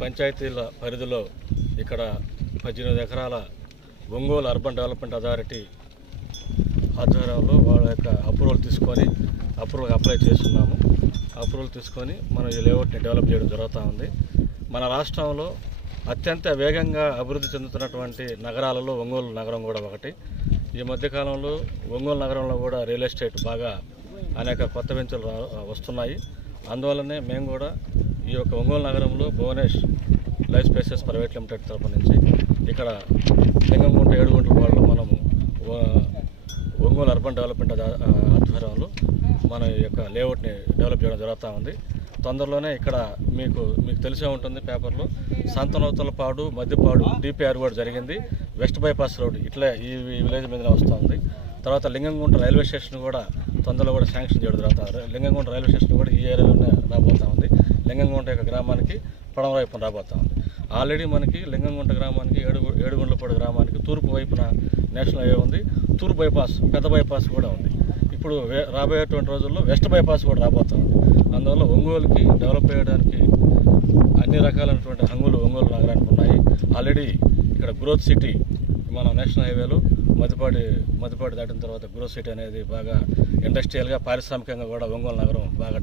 పంచాయతీల పరిధిలో ఇక్కడ 18 ఎకరాల ఒంగోలు అర్బన్ డెవలప్మెంట్ అథారిటీ ఆధ్వర్యంలో వాళ్ళ యొక్క అప్రూవల్ అప్లై చేస్తున్నాము. అప్రూవల్ తీసుకొని మనం ఈ లేఅవుట్ని డెవలప్ చేయడం జరుగుతూ ఉంది. మన రాష్ట్రంలో అత్యంత వేగంగా అభివృద్ధి చెందుతున్నటువంటి నగరాలలో ఒంగోలు నగరం కూడా ఒకటి. ఈ మధ్యకాలంలో ఒంగోలు నగరంలో కూడా రియల్ ఎస్టేట్ బాగా అనేక కొత్త వెంచర్లు వస్తున్నాయి. అందువల్లనే మేము కూడా ఈ యొక్క ఒంగోలు నగరంలో Bhuvanesh life spaces private limited తరఫు నుంచి ఇక్కడ లింగంగుంట 7 గుంటల వాళ్ళు మనము ఒంగోలు అర్బన్ డెవలప్మెంట్ ఆధ్వర్యంలో మన యొక్క లేఅవుట్ని డెవలప్ చేయడం జరుగుతూ ఉంది. తొందరలోనే ఇక్కడ మీకు తెలిసే ఉంటుంది పేపర్లో సంతనూతలపాడు మధ్యపాడు డిపిఆర్ కూడా జరిగింది. వెస్ట్ బైపాస్ రోడ్ ఇట్లా ఈ విలేజ్ మీద వస్తుంది. తర్వాత లింగంగుంట రైల్వే స్టేషన్ కూడా తొందరలో కూడా శాంక్షన్ చేయడం జరుగుతుంది. లింగంగుంట రైల్వే స్టేషన్ కూడా ఈ ఏరియాలోనే రాబోతూ ఉంది. లింగంగుంట యొక్క గ్రామానికి పడమ వైపున రాబోతూ ఉంది. ఆల్రెడీ మనకి లింగంగుంట గ్రామానికి ఏడుగుండ్లపాడు గ్రామానికి తూర్పు వైపున నేషనల్ హైవే ఉంది. తూర్పు బైపాస్ పెద్ద బైపాస్ కూడా ఉంది. ఇప్పుడు రాబోయేటువంటి రోజుల్లో వెస్ట్ బైపాస్ కూడా రాబోతూ ఉంది. అందువల్ల ఒంగోలుకి డెవలప్ చేయడానికి అన్ని రకాలైనటువంటి హంగులు ఒంగోలు నగరానికి ఉన్నాయి. ఆల్రెడీ ఇక్కడ గ్రోత్ సిటీ మన నేషనల్ హైవేలో మధ్యపాటి దాటిన తర్వాత గ్రోత్ సిటీ అనేది బాగా ఇండస్ట్రియల్గా పారిశ్రామికంగా కూడా ఒంగోలు నగరం బాగా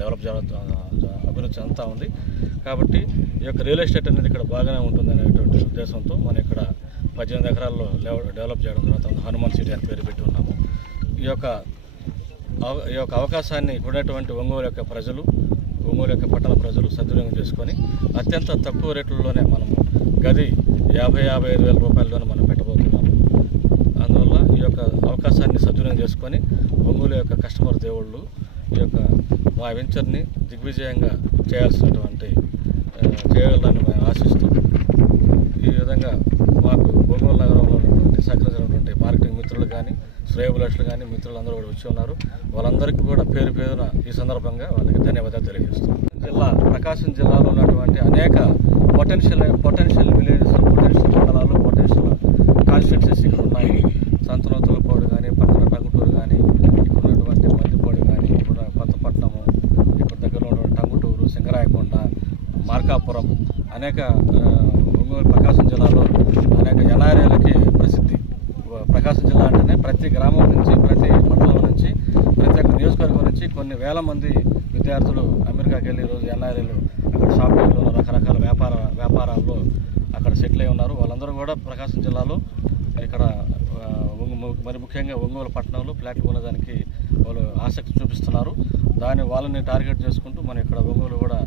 అభివృద్ధి చెందుతూ ఉంది. కాబట్టి ఈ యొక్క రియల్ ఎస్టేట్ అనేది ఇక్కడ బాగానే ఉంటుంది అనేటువంటి ఉద్దేశంతో మనం ఇక్కడ 18 ఎకరాల్లో డెవలప్ చేయడం జరుగుతుంది. హనుమాన్ సిటీ అని పేరు పెట్టి ఉన్నాము. ఈ యొక్క అవకాశాన్ని ఉన్నటువంటి ఒంగోలు యొక్క పట్టణ ప్రజలు సద్వినియోగం చేసుకొని అత్యంత తక్కువ రేట్లలోనే మనము గది 55,000 రూపాయలలోనే మనం పెట్టబోతున్నాము. అందువల్ల ఈ యొక్క అవకాశాన్ని సద్వినియోగం చేసుకొని ఒంగోలు యొక్క కస్టమర్ దేవుళ్ళు ఈ యొక్క మా వెంచర్ని దిగ్విజయంగా చేయగలరని మేము ఆశిస్తూ ఈ విధంగా మాకు ఒంగోలు నగరంలో ఉన్నటువంటి సహకరించినటువంటి మార్కెటింగ్ మిత్రులు కానీ శ్రేయోభిలాషులు కానీ మిత్రులందరూ కూడా వచ్చి ఉన్నారు. వాళ్ళందరికీ కూడా పేరున ఈ సందర్భంగా వాళ్ళకి ధన్యవాదాలు తెలియజేస్తాం. ప్రకాశం జిల్లాలో ఉన్నటువంటి అనేక పొటెన్షియల్ విలేజెస్, పొటెన్షియల్ మండలాలు, పొటెన్షియల్ కాన్స్టిట్యున్సీస్ ఇక్కడ ఉన్నాయి. సంతనూతలపాడు కానీ, పక్కన టంగుటూరు కానీ, ఇక్కడ ఉన్నటువంటి మధ్యపాడు కానీ, ఇక్కడ కొత్తపట్నము, ఇక్కడ దగ్గరలో ఉన్నటువంటి టంగుటూరు, సింగరాయకొండ, మార్కాపురం అనేక ఒంగోలు ప్రకాశం జిల్లాలో అనేక ఎన్ఆర్ఐలకి ప్రసిద్ధి. ప్రకాశం జిల్లా అంటేనే ప్రతి గ్రామం నుంచి, ప్రతి మండలం నుంచి, ప్రతి ఒక్క నియోజకవర్గం నుంచి కొన్ని వేల మంది విద్యార్థులు అమెరికాకి వెళ్ళి ఈరోజు ఎన్ఆర్ఐలు అక్కడ షాపింగ్లో రకరకాల వ్యాపారాల్లో అక్కడ సెటిల్ అయి ఉన్నారు. వాళ్ళందరూ కూడా ప్రకాశం జిల్లాలో ఇక్కడ మరి ముఖ్యంగా ఒంగోలు పట్టణంలో ఫ్లాట్లు కొనడానికి వాళ్ళు ఆసక్తి చూపిస్తున్నారు. వాళ్ళని టార్గెట్ చేసుకుంటూ మనం ఇక్కడ ఒంగోలు కూడా